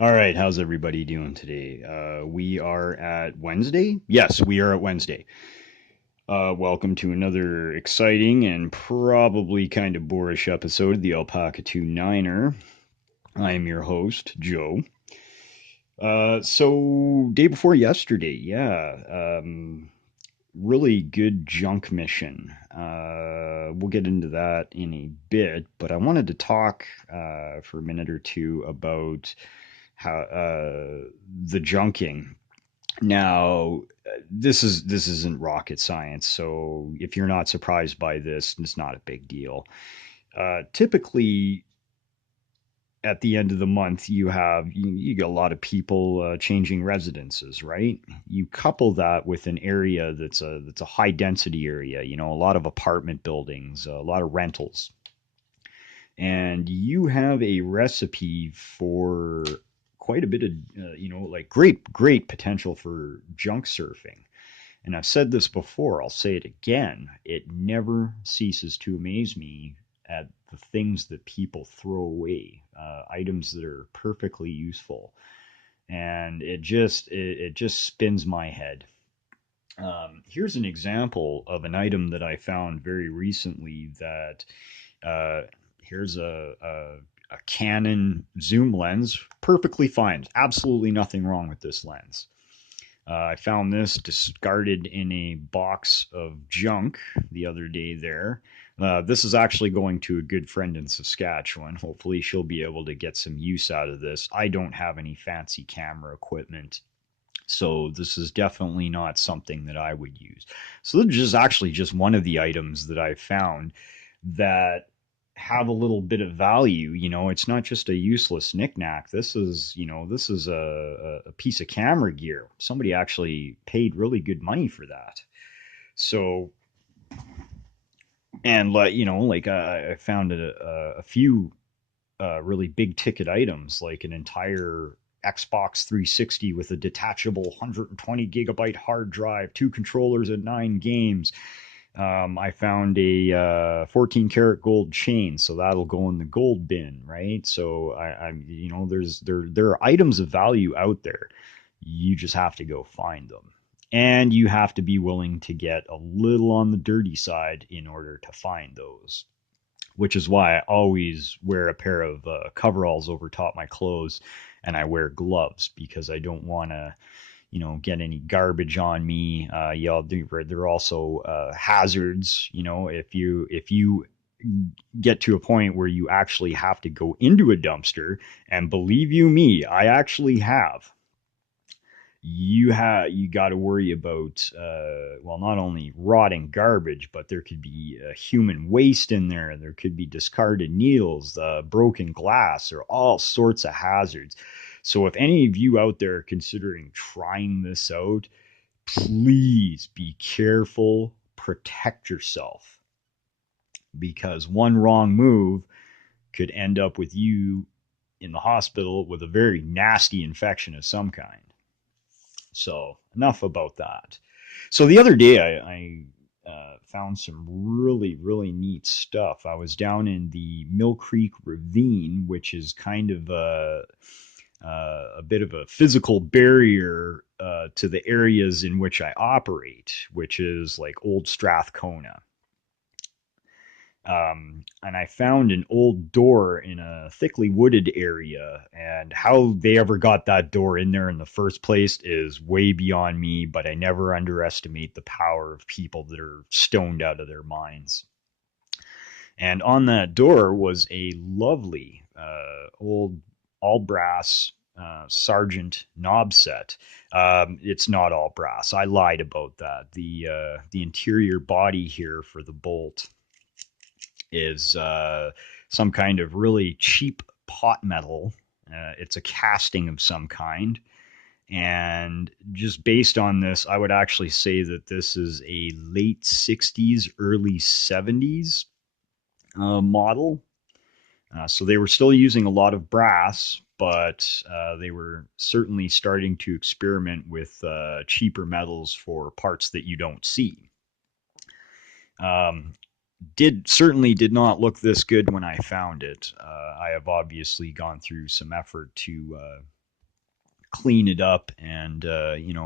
All right, how's everybody doing today? We are at Wednesday. Yes, we are at Wednesday. Welcome to another exciting and probably kind of boorish episode of the Alpaca 2 Niner. I am your host, Joe. So day before yesterday, yeah, really good junk mission. We'll get into that in a bit, but I wanted to talk for a minute or two about how the junking. Now, this isn't rocket science, so if you're not surprised by this, it's not a big deal. Typically, at the end of the month, you get a lot of people changing residences, right? You couple that with an area that's a high density area, a lot of apartment buildings, a lot of rentals, and you have a recipe for quite a bit of like great potential for junk surfing. And I've said this before, I'll say it again. It never ceases to amaze me at the things that people throw away, items that are perfectly useful, and it just spins my head. Here's an example of an item that I found very recently. That uh, here's a Canon zoom lens, perfectly fine, absolutely nothing wrong with this lens. I found this discarded in a box of junk the other day there. This is actually going to a good friend in Saskatchewan. Hopefully, she'll be able to get some use out of this. I don't have any fancy camera equipment, so this is definitely not something that I would use. So this is actually just one of the items that I found that have a little bit of value. It's not just a useless knickknack. This is a piece of camera gear. Somebody actually paid really good money for that. So, and I found a few really big ticket items, like an entire Xbox 360 with a detachable 120 gigabyte hard drive, two controllers, and 9 games. I found a 14 karat gold chain, so that'll go in the gold bin, right? So there are items of value out there. You just have to go find them, and you have to be willing to get a little on the dirty side in order to find those. Which is why I always wear a pair of coveralls over top my clothes, and I wear gloves because I don't want to get any garbage on me. Yeah, there are also hazards. If you get to a point where you actually have to go into a dumpster, and believe you me, I actually have. You got to worry about well, not only rotting garbage, but there could be human waste in there. There could be discarded needles, broken glass, or all sorts of hazards. So if any of you out there are considering trying this out, please be careful, protect yourself, because one wrong move could end up with you in the hospital with a very nasty infection of some kind. So enough about that. So the other day, I found some really neat stuff. I was down in the Mill Creek Ravine, which is kind of a bit of a physical barrier to the areas in which I operate, which is like Old Strathcona. And I found an old door in a thickly wooded area, and how they ever got that door in there in the first place is way beyond me, but I never underestimate the power of people that are stoned out of their minds. And on that door was a lovely old all brass Sargent knobset. It's not all brass. I lied about that. The interior body here for the bolt is some kind of really cheap pot metal. It's a casting of some kind. And just based on this, I would actually say that this is a late 60s, early 70s model. So they were still using a lot of brass, but they were certainly starting to experiment with cheaper metals for parts that you don't see. Um, did not look this good when I found it. I have obviously gone through some effort to clean it up and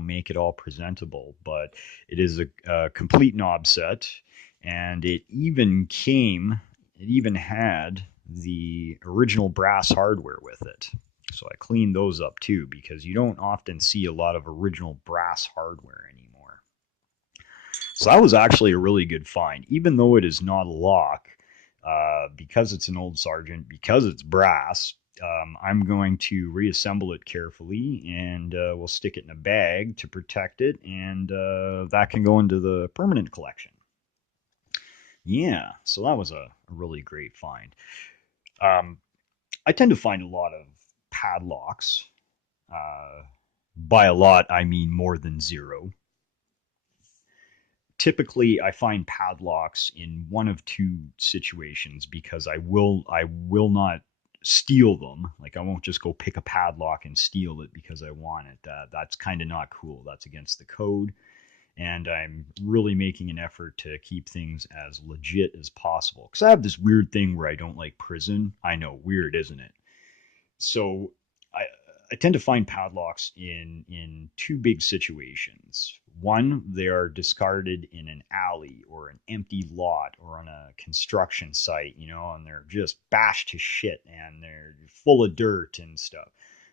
make it all presentable. But it is a complete knob set, and it even had the original brass hardware with it. So I cleaned those up too, because you don't often see a lot of original brass hardware anymore. So that was actually a really good find, even though it is not a lock. Because it's an old Sargent, because it's brass, I'm going to reassemble it carefully, and we'll stick it in a bag to protect it, and that can go into the permanent collection. Yeah, so that was a really great find. Um, I tend to find a lot of padlocks. Uh, by a lot, I mean more than zero. Typically, I find padlocks in one of two situations, because I will not steal them. Like, I won't just go pick a padlock and steal it because I want it. That's kind of not cool. That's against the code, and I'm really making an effort to keep things as legit as possible. Because I have this weird thing where I don't like prison. I know, weird, isn't it? So I I tend to find padlocks in two big situations. One, they are discarded in an alley or an empty lot or on a construction site, and they're just bashed to shit and they're full of dirt and stuff.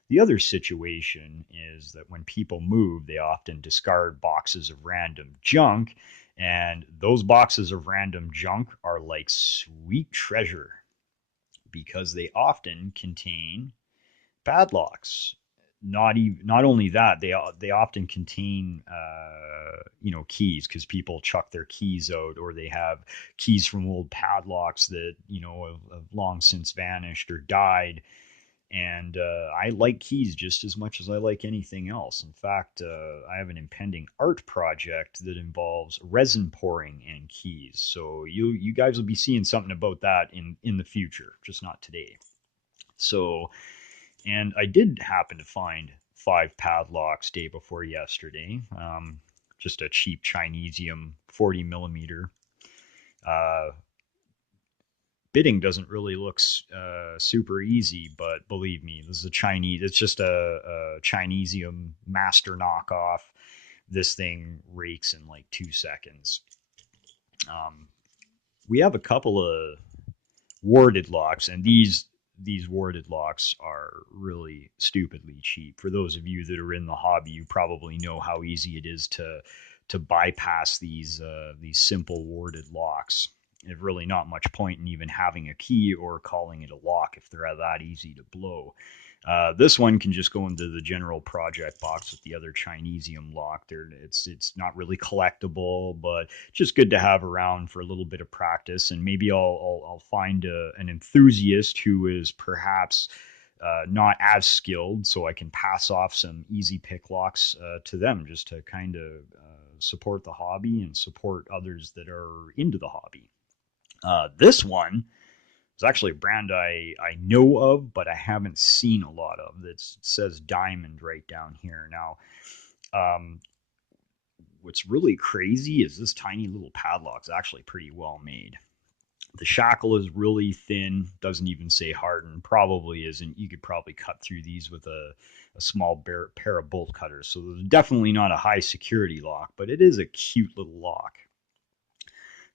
The other situation is that when people move, they often discard boxes of random junk, and those boxes of random junk are like sweet treasure, because they often contain padlocks. Not only that, they often contain keys, because people chuck their keys out, or they have keys from old padlocks that have long since vanished or died. And I like keys just as much as I like anything else. In fact, I have an impending art project that involves resin pouring and keys. So you guys will be seeing something about that in the future, just not today. So, and I did happen to find five padlocks day before yesterday. Just a cheap Chinesium 40 millimeter. Uh, Bidding doesn't really look super easy, but believe me, this is a Chinese. It's just a Chinesium master knockoff. This thing rakes in like 2 seconds. Um, we have a couple of warded locks, and these warded locks are really stupidly cheap. For those of you that are in the hobby, you probably know how easy it is to bypass these simple warded locks. There's really not much point in even having a key or calling it a lock if they're that easy to blow. This one can just go into the general project box with the other Chinesium lock. It's not really collectible, but just good to have around for a little bit of practice. And maybe I'll find an enthusiast who is perhaps not as skilled, so I can pass off some easy pick locks to them, just to kind of support the hobby and support others that are into the hobby. This one is actually a brand I know of, but I haven't seen a lot of. It says Diamond right down here. Now, um, what's really crazy is this tiny little padlock is actually pretty well made. The shackle is really thin, doesn't even say hardened, probably isn't. You could probably cut through these with a small pair of bolt cutters. So there's definitely not a high security lock, but it is a cute little lock.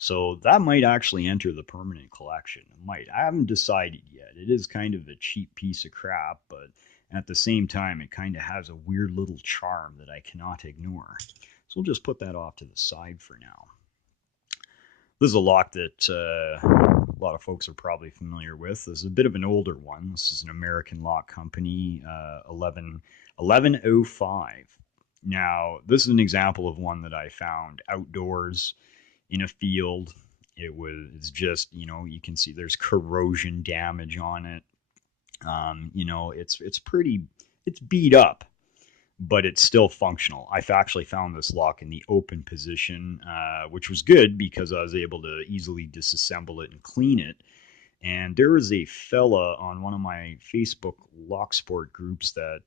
So that might actually enter the permanent collection. It might. I haven't decided yet. It is kind of a cheap piece of crap, but at the same time, it kind of has a weird little charm that I cannot ignore. So we'll just put that off to the side for now. This is a lock that a lot of folks are probably familiar with. This is a bit of an older one. This is an American lock company, 1105. Now, this is an example of one that I found outdoors in a field. It's just, you can see there's corrosion damage on it. It's beat up, but it's still functional. I've actually found this lock in the open position, which was good because I was able to easily disassemble it and clean it. And there was a fella on one of my Facebook lock sport groups that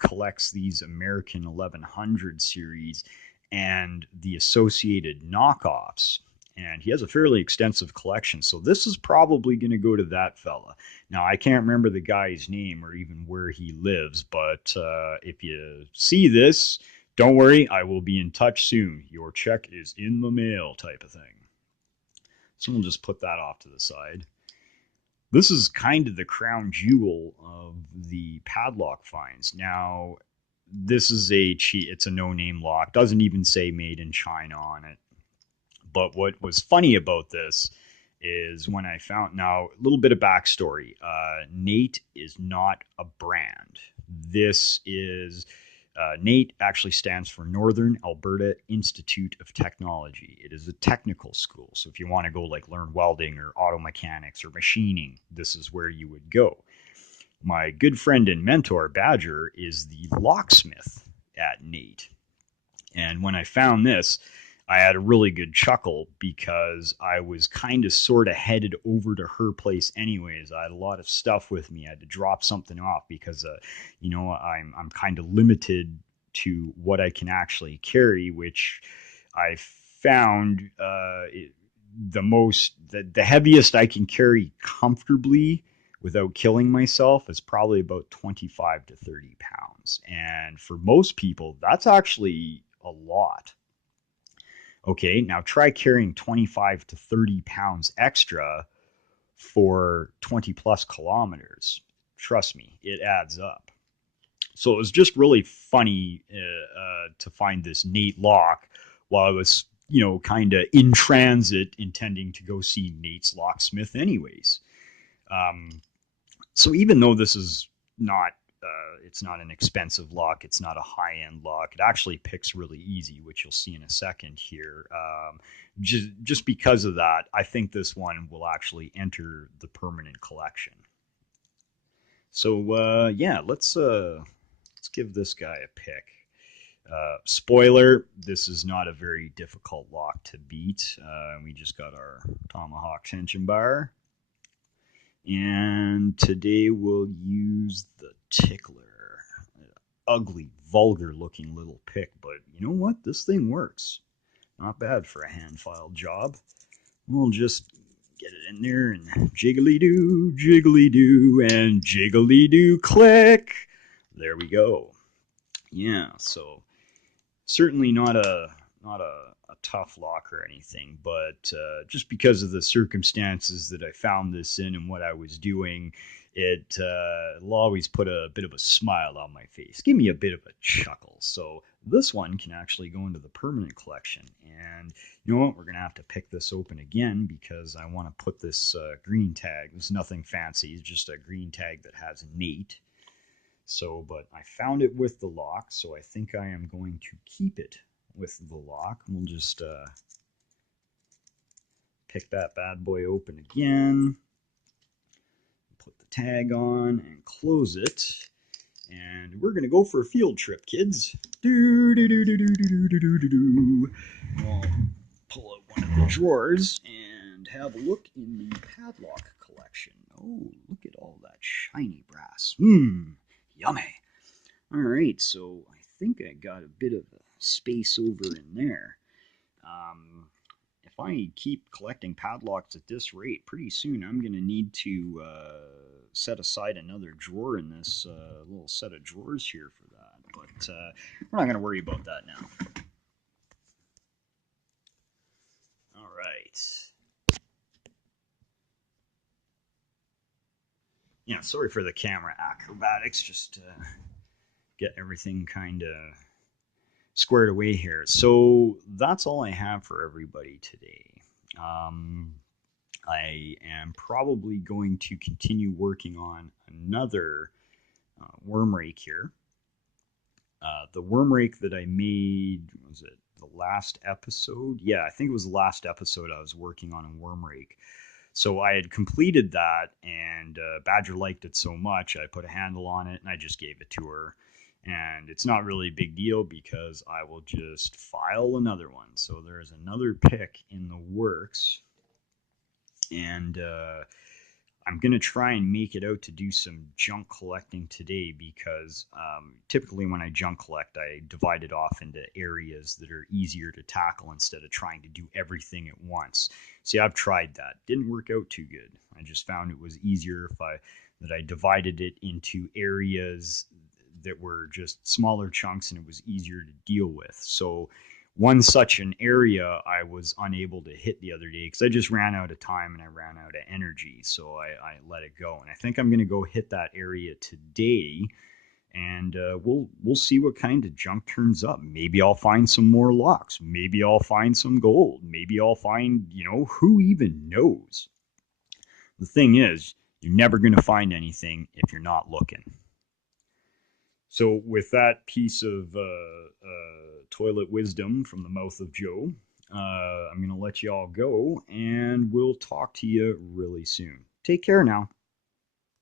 collects these American 1100 series and the associated knockoffs. and he has a fairly extensive collection. So this is probably going to go to that fella. Now, I can't remember the guy's name or even where he lives, but if you see this, don't worry, I will be in touch soon. Your check is in the mail, type of thing. So we'll just put that off to the side. This is kind of the crown jewel of the padlock finds. Now, this is it's a no-name lock. Doesn't even say made in China on it. But what was funny about this is when I found, now a little bit of backstory. Nate is not a brand. This is NATE actually stands for Northern Alberta Institute of Technology. It is a technical school. So if you want to go like learn welding or auto mechanics or machining, this is where you would go. My good friend and mentor, Badger, is the locksmith at NATE. And when I found this, I had a really good chuckle because I was kind of sort of headed over to her place anyways. I had a lot of stuff with me. I had to drop something off because, I'm kind of limited to what I can actually carry, which I found the heaviest I can carry comfortably without killing myself is probably about 25 to 30 pounds. And for most people, that's actually a lot. Okay, now try carrying 25 to 30 pounds extra for 20 plus kilometers. Trust me, it adds up. So it was just really funny to find this Nate lock while I was, kind of in transit intending to go see Nate's locksmith anyways. So even though this is not it's not an expensive lock, it's not a high-end lock, it actually picks really easy, which you'll see in a second here. Just because of that, I think this one will actually enter the permanent collection. So let's give this guy a pick. Spoiler, this is not a very difficult lock to beat. We just got our Tomahawk Tension Bar. And today we'll use the Tickler. Ugly, vulgar looking little pick, but you know what? This thing works. Not bad for a hand filed job. We'll just get it in there and jiggly do, and jiggly do, click. There we go. Yeah, so certainly not a tough lock or anything, but just because of the circumstances that I found this in and what I was doing, it'll always put a bit of a smile on my face, give me a bit of a chuckle. So this one can actually go into the permanent collection. And you know what? We're going to have to pick this open again because I want to put this green tag. There's nothing fancy. It's just a green tag that has Nate. So, but I found it with the lock, so I think I am going to keep it with the lock. We'll just pick that bad boy open again, put the tag on and close it, and we're gonna go for a field trip, kids. Do do do do do do do do do do. We'll pull out one of the drawers and have a look in the padlock collection. Oh, look at all that shiny brass. Yummy. All right, so I think I got a bit of a space over in there. If I keep collecting padlocks at this rate, pretty soon I'm going to need to set aside another drawer in this little set of drawers here for that. But we're not going to worry about that now. All right. Yeah, sorry for the camera acrobatics. Just get everything kind of squared away here. So that's all I have for everybody today. I am probably going to continue working on another worm rake here. The worm rake that I made, was it the last episode? Yeah, I think it was the last episode I was working on a worm rake. So I had completed that, and Badger liked it so much, I put a handle on it, and I just gave it to her. And it's not really a big deal because I will just file another one. So there's another pick in the works. And I'm going to try and make it out to do some junk collecting today because typically when I junk collect, I divide it off into areas that are easier to tackle instead of trying to do everything at once. See, I've tried that. Didn't work out too good. I just found it was easier if I divided it into areas that were just smaller chunks and it was easier to deal with. So one such an area I was unable to hit the other day because I just ran out of time and I ran out of energy. So I let it go. And I think I'm going to go hit that area today, and we'll see what kind of junk turns up. Maybe I'll find some more locks. Maybe I'll find some gold. Maybe I'll find, who even knows? The thing is, you're never going to find anything if you're not looking. So, with that piece of toilet wisdom from the mouth of Joe, I'm going to let you all go, and we'll talk to you really soon. Take care now.